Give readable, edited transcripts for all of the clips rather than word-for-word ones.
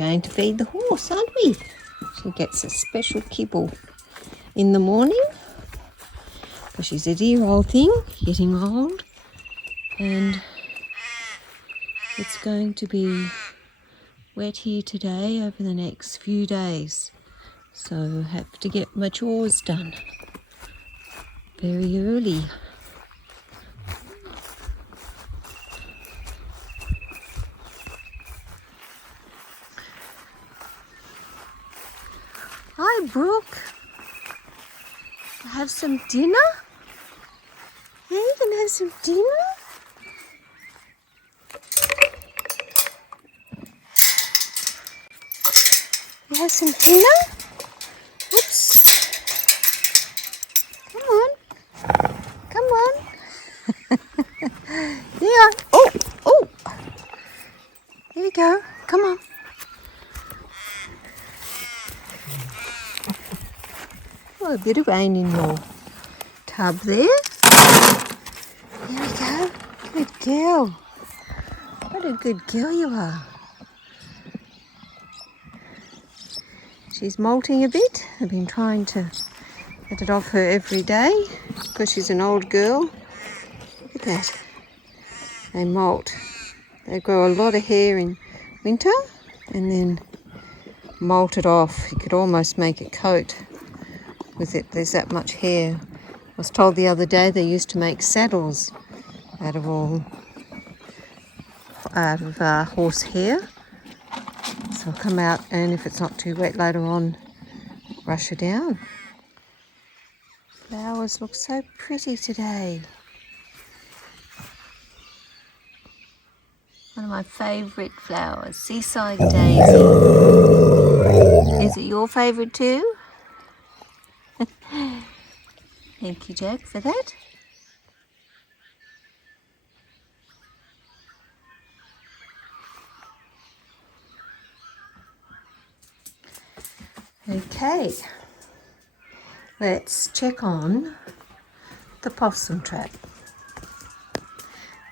going to feed the horse, aren't we? She gets a special kibble in the morning because she's a dear old thing, getting old, and it's going to be wet here today over the next few days, so have to get my chores done very early. Hi, Brooke. Have some dinner? Yeah, you can have some dinner? You have some dinner? Oops. Come on. Come on. Yeah. Oh, oh. Here we go. Come on. Oh, a bit of rain in your tub there. Here we go. Good girl. What a good girl you are. She's molting a bit. I've been trying to get it off her every day because she's an old girl. Look at that. They molt. They grow a lot of hair in winter and then molt it off. You could almost make a coat with it. There's that much hair. I was told the other day they used to make saddles out of horse hair. So I'll come out and if it's not too wet later on, brush her down. Flowers look so pretty today. One of my favourite flowers, seaside daisy. Is it your favourite too? Thank you, Jack, for that. Okay, let's check on the possum trap.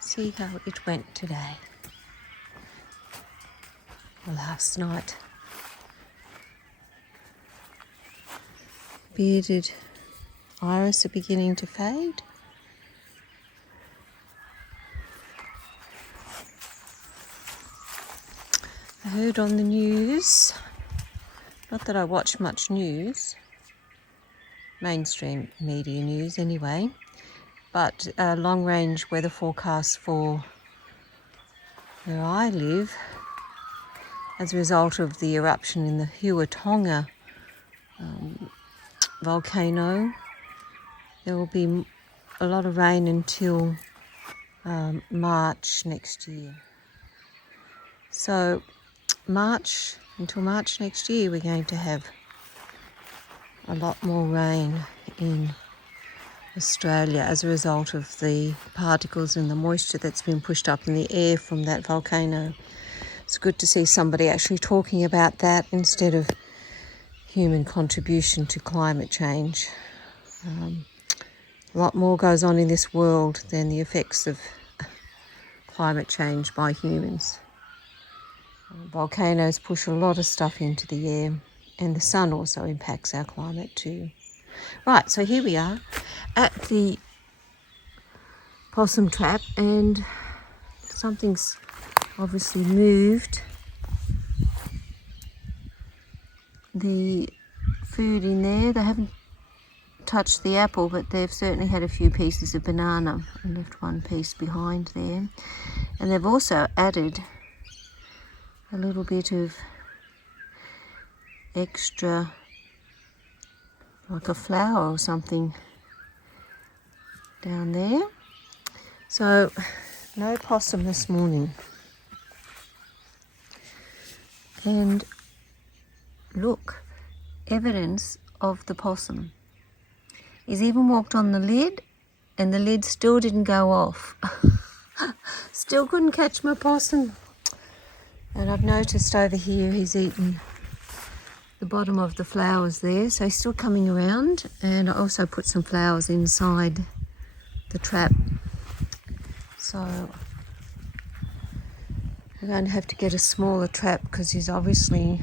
See how it went today. Last night. Bearded iris are beginning to fade. I heard on the news, not that I watch much news, mainstream media news anyway, but long-range weather forecasts for where I live as a result of the eruption in the Huatonga volcano. There will be a lot of rain until March next year. So until March next year, we're going to have a lot more rain in Australia as a result of the particles and the moisture that's been pushed up in the air from that volcano. It's good to see somebody actually talking about that instead of human contribution to climate change. A lot more goes on in this world than the effects of climate change by humans. Volcanoes push a lot of stuff into the air, and the sun also impacts our climate too. Right, so here we are at the possum trap, and something's obviously moved the food in there. They haven't touched the apple, but they've certainly had a few pieces of banana and left one piece behind there. And they've also added a little bit of extra, like a flower or something down there. So no possum this morning. And look, evidence of the possum. He's even walked on the lid and the lid still didn't go off. Still couldn't catch my possum. And I've noticed over here he's eaten the bottom of the flowers there, so he's still coming around. And I also put some flowers inside the trap. So I'm going to have to get a smaller trap because he's obviously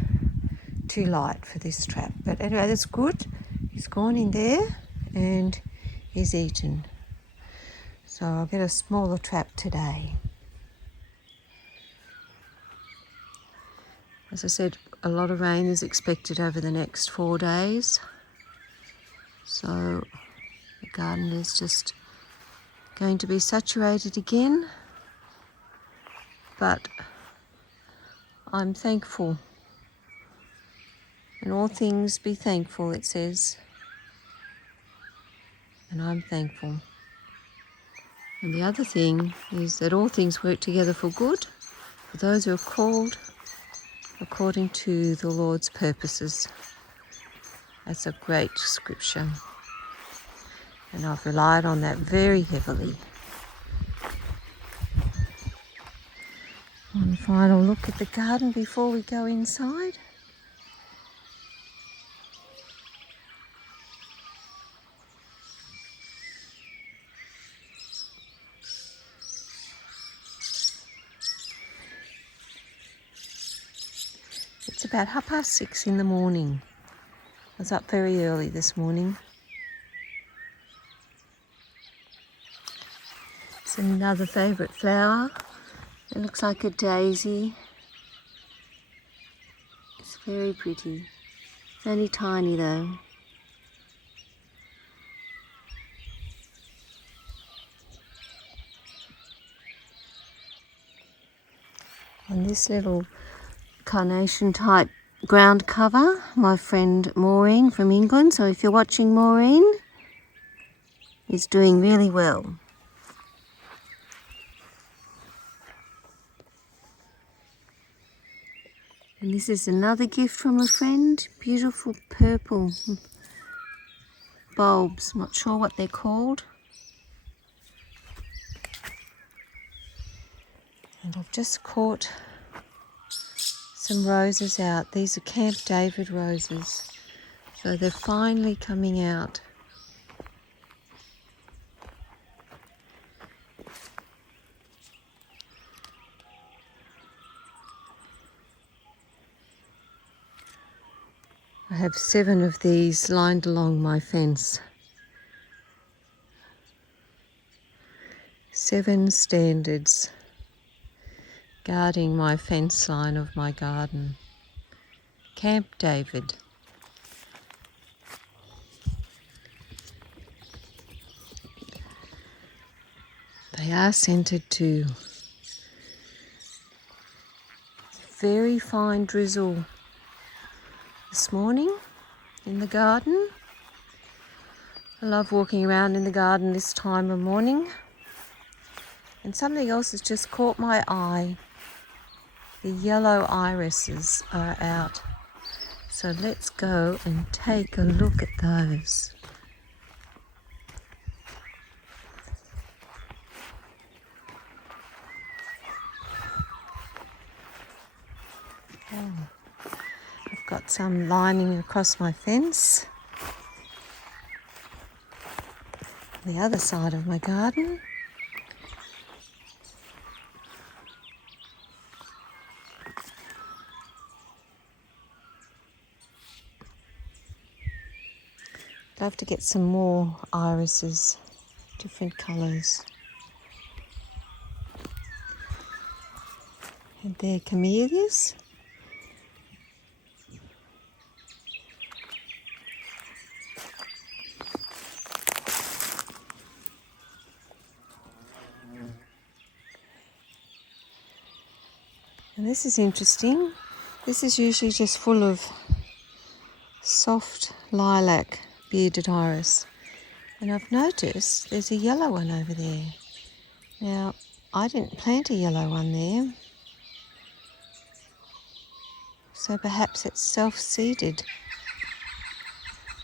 too light for this trap. But anyway, that's good. He's gone in there and he's eaten. So I'll get a smaller trap today. As I said, a lot of rain is expected over the next 4 days. So the garden is just going to be saturated again. But I'm thankful. In all things be thankful, it says. And I'm thankful. And the other thing is that all things work together for good for those who are called according to the Lord's purposes. That's a great scripture. And I've relied on that very heavily. One final look at the garden before we go inside. It's about 6:30 in the morning. I was up very early this morning. It's another favourite flower. It looks like a daisy. It's very pretty. It's only tiny though. On this little carnation type ground cover, my friend Maureen from England, so if you're watching, Maureen, is doing really well. And this is another gift from a friend, beautiful purple bulbs, not sure what they're called. And I've just caught some roses out. These are Camp David roses. So they're finally coming out. I have 7 of these lined along my fence. 7 standards guarding my fence line of my garden. Camp David. They are scented too. Very fine drizzle this morning in the garden. I love walking around in the garden this time of morning. And something else has just caught my eye. The yellow irises are out. So let's go and take a look at those. Oh, I've got some lining across my fence. The other side of my garden. I'd love to get some more irises, different colours. And they're camellias. And this is interesting. This is usually just full of soft lilac bearded iris. And I've noticed there's a yellow one over there. Now, I didn't plant a yellow one there. So perhaps it's self-seeded.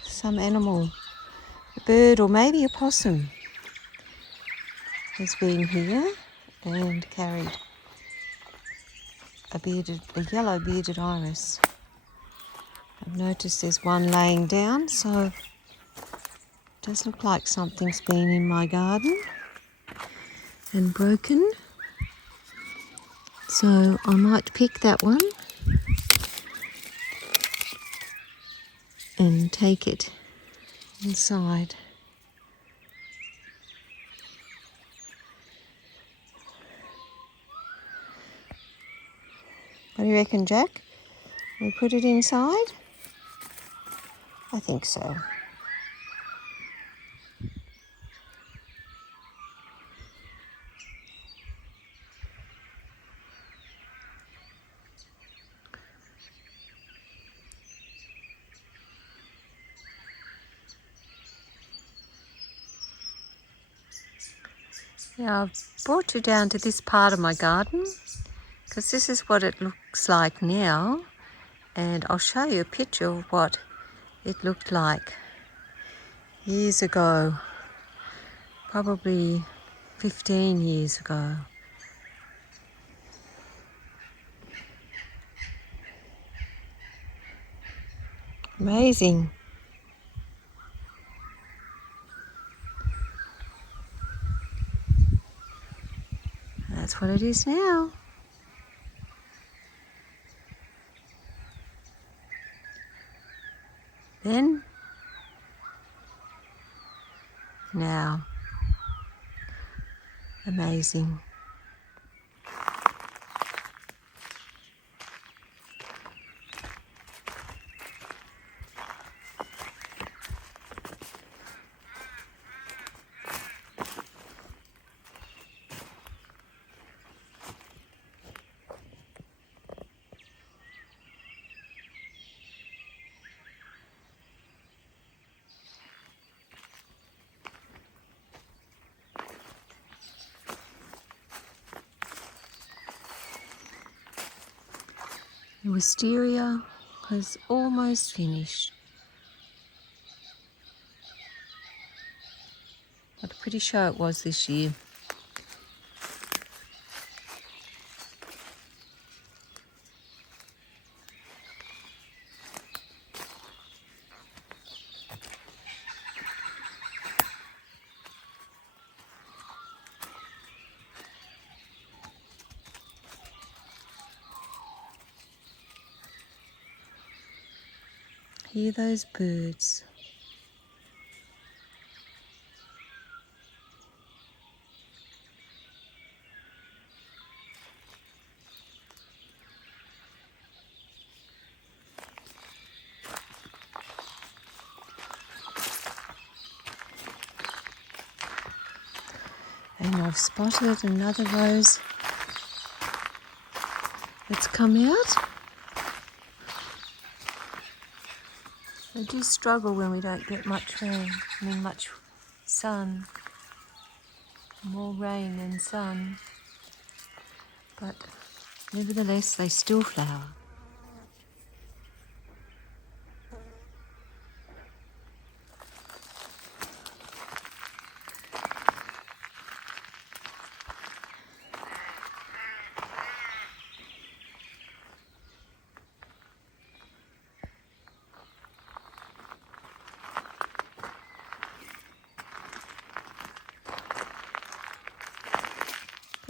Some animal, a bird or maybe a possum has been here and carried a yellow bearded iris. I've noticed there's one laying down, so it does look like something's been in my garden and broken. So I might pick that one and take it inside. What do you reckon, Jack? We put it inside? I think so. Now I've brought you down to this part of my garden because this is what it looks like now, and I'll show you a picture of what it looked like years ago, probably 15 years ago. Amazing. That's what it is now. Then, now. Amazing. The wisteria is almost finished. What a pretty show it was this year. Hear those birds. And I've spotted another rose that's come out. They do struggle when we don't get much rain, much sun. More rain than sun. But nevertheless, they still flower.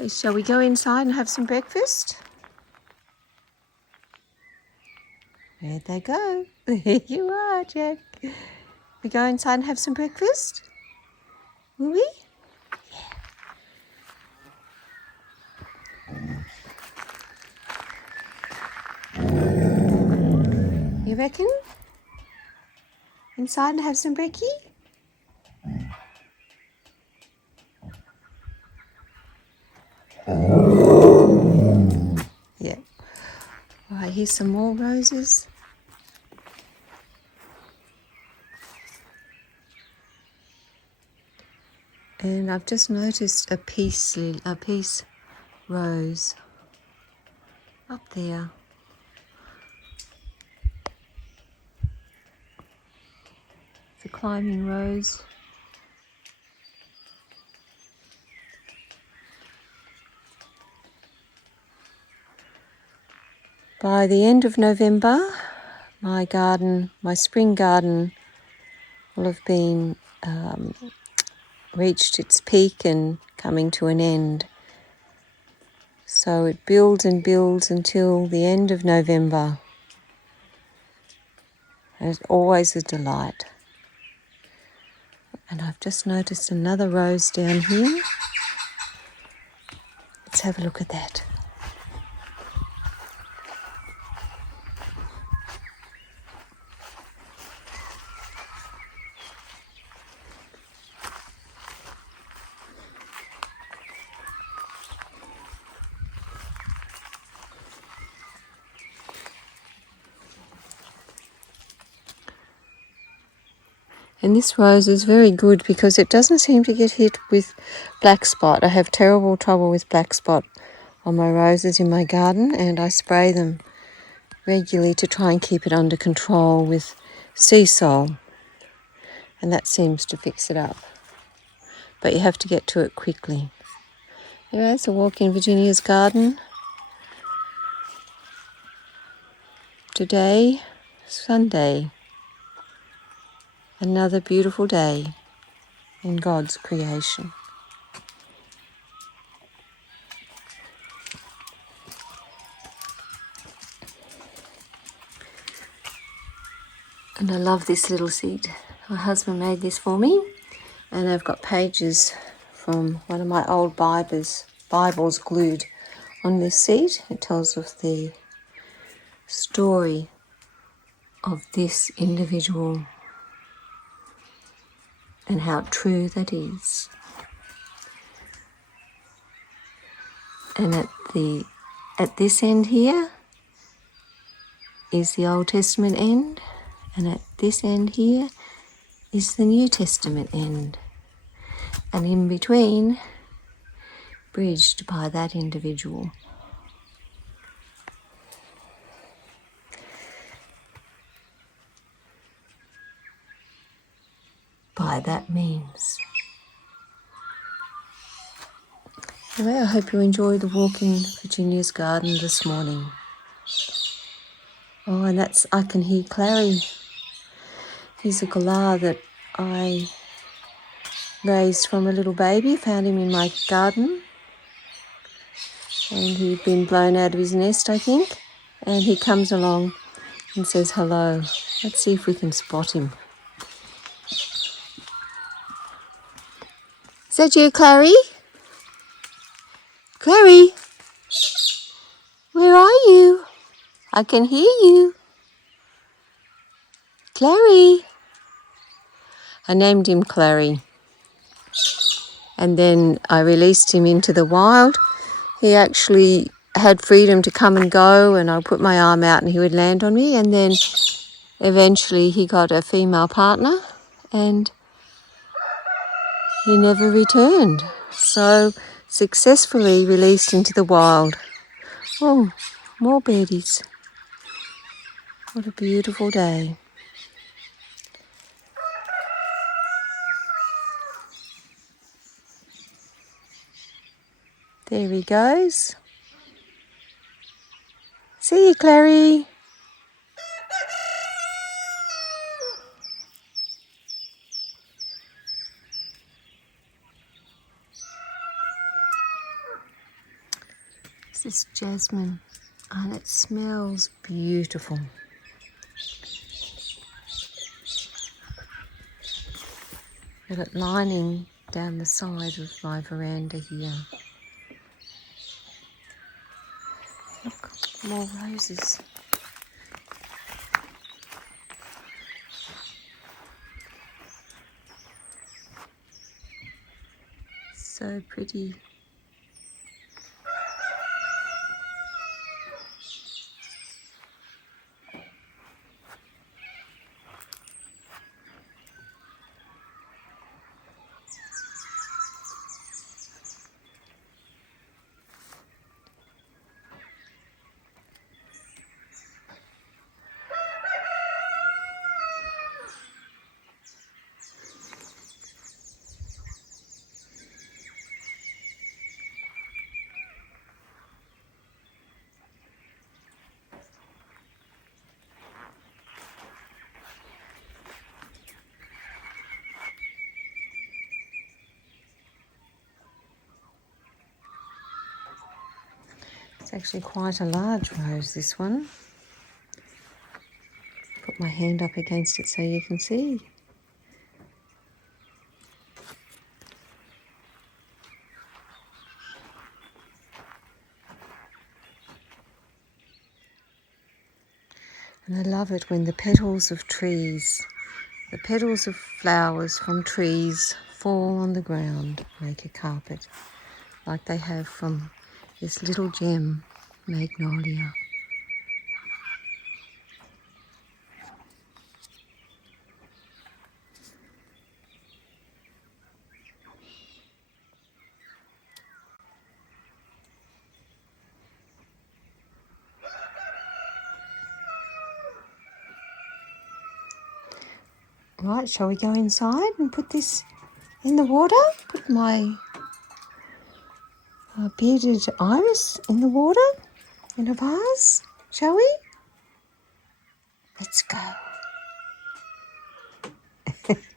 Okay, shall we go inside and have some breakfast? Where'd they go? There you are, Jack. We go inside and have some breakfast? Will we? Yeah. You reckon? Inside and have some brekkie? Yeah. All right, here's some more roses. And I've just noticed a peace rose up there. It's a climbing rose. By the end of November, my spring garden will have been reached its peak and coming to an end. So it builds and builds until the end of November. It's always a delight. And I've just noticed another rose down here. Let's have a look at that. And this rose is very good because it doesn't seem to get hit with black spot. I have terrible trouble with black spot on my roses in my garden, and I spray them regularly to try and keep it under control with sea salt, and that seems to fix it up. But you have to get to it quickly. Anyway, it's a walk in Virginia's garden. Today, Sunday. Another beautiful day in God's creation. And I love this little seat. My husband made this for me, and I've got pages from one of my old Bibles glued on this seat. It tells of the story of this individual and how true that is. And at this end here is the Old Testament end, and at this end here is the New Testament end. And in between, bridged by that individual. By that means. Anyway, I hope you enjoy the walk in Virginia's garden this morning. Oh, and I can hear Clary. He's a galah that I raised from a little baby, found him in my garden. And he'd been blown out of his nest, I think. And he comes along and says hello. Let's see if we can spot him. Is that you, Clary? Clary? Where are you? I can hear you. Clary. I named him Clary. And then I released him into the wild. He actually had freedom to come and go, and I would put my arm out and he would land on me. And then eventually he got a female partner and he never returned. So successfully released into the wild. Oh, more birdies. What a beautiful day. There he goes. See you, Clary. This is jasmine, and it smells beautiful. Got it lining down the side of my veranda here. Look, more roses. So pretty. It's actually quite a large rose, this one. Put my hand up against it so you can see. And I love it when the petals of trees, the petals of flowers from trees fall on the ground, make a carpet, like they have from this little gem, magnolia. Right, shall we go inside and put this in the water? Put my bearded iris in the water in a vase, shall we? Let's go.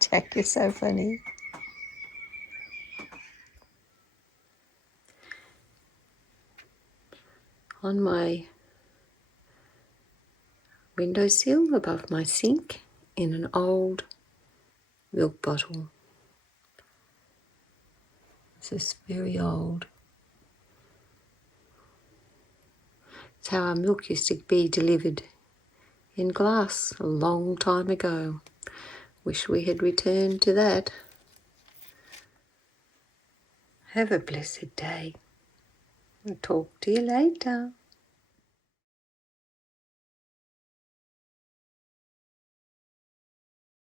Jack, you're so funny. On my windowsill above my sink in an old milk bottle. This is very old. It's how our milk used to be delivered in glass a long time ago. Wish we had returned to that. Have a blessed day. I'll talk to you later.